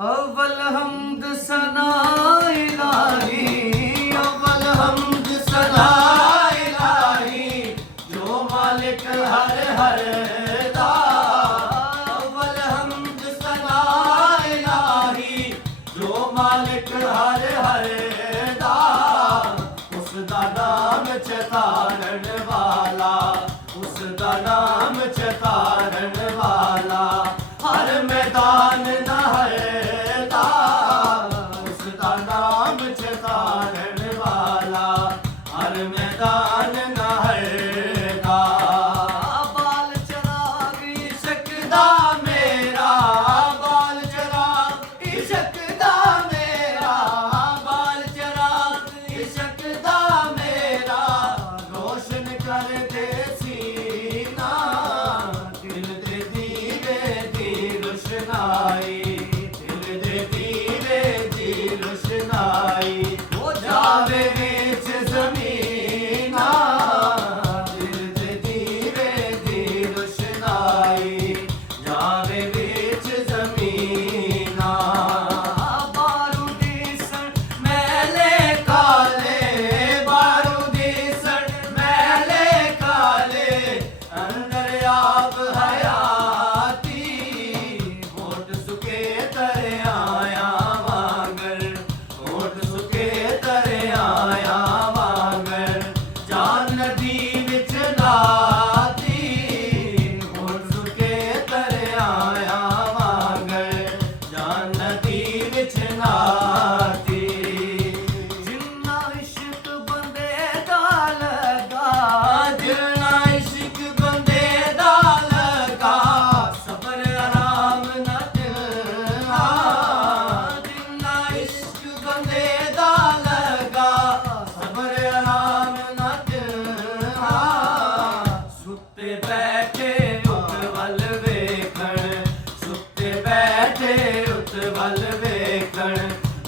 अव्वल हमद सना इलाही, अव्वल हमद सना इलाही, जो मालिक हर हर दा। अव्वल हमद सना इलाही, जो मालिक हर हर दा। उसदा नाम चितारण वाला, उसदा नाम चितारण वाला, हर मैदान न है मैदान न हरदा। बाल चराग इश्क दा मेरा, बाल चराग इश्क दा मेरा, बाल चराग इश्क दा मेरा, रोशन कर दे सीना, दिल दे दीवे दी रोशनाई, दिल दे दीवे दी रोशनाई, हो जावे विच ज़मीन,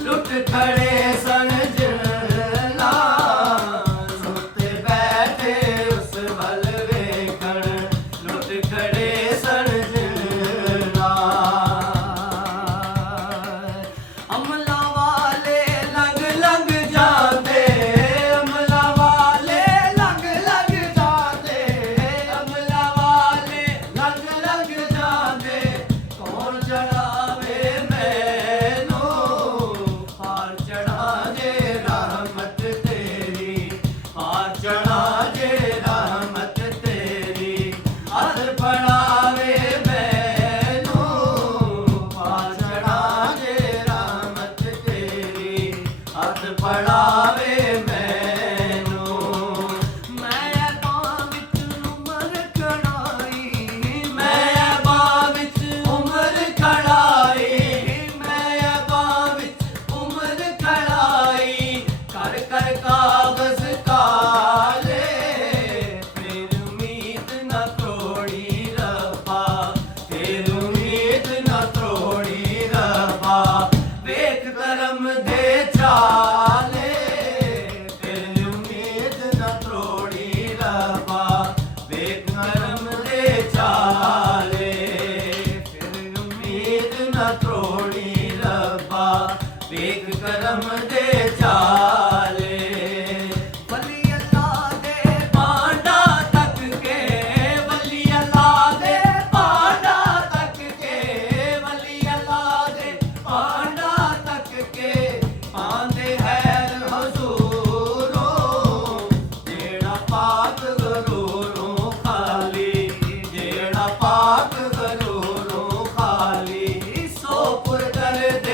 लुट खड़े सन जिन्ना, सुते बैठे उस वल वेखण, लुट खड़े सन जिन्ना। अमला वाले लंघ लंघ जाते, अमला वाले लंघ लंघ जाते, अमला वाले लंघ लंघ जाते, कौन चढ़ावे पढ़ावे मैनू। मैं बां विच उमर खड़ाई, मैं बां विच उमर खड़ाई, मैं बां विच उमर खड़ाई, कर कर कागज काले, फिर उम्मीद न तोड़ी रब्बा, फिर उम्मीद न तोड़ी रब्बा, वेख करम दे चाले, फिर उम्मीद न तोड़ी रब्बा, वेख करम दे चाले, फिर उम्मीद न तोड़ी रब्बा, वेख करम दे चाले। वली अल्लाह दे पांडा तक के, वली अल्लाह दे पांडा तक के, वली अल्लाह दे पांडा तक के, पांदे हैर हजूरों, जेड़ा पाक गरूरों खाली, जेड़ा पाक गरूरों खाली, सो पुर कर दे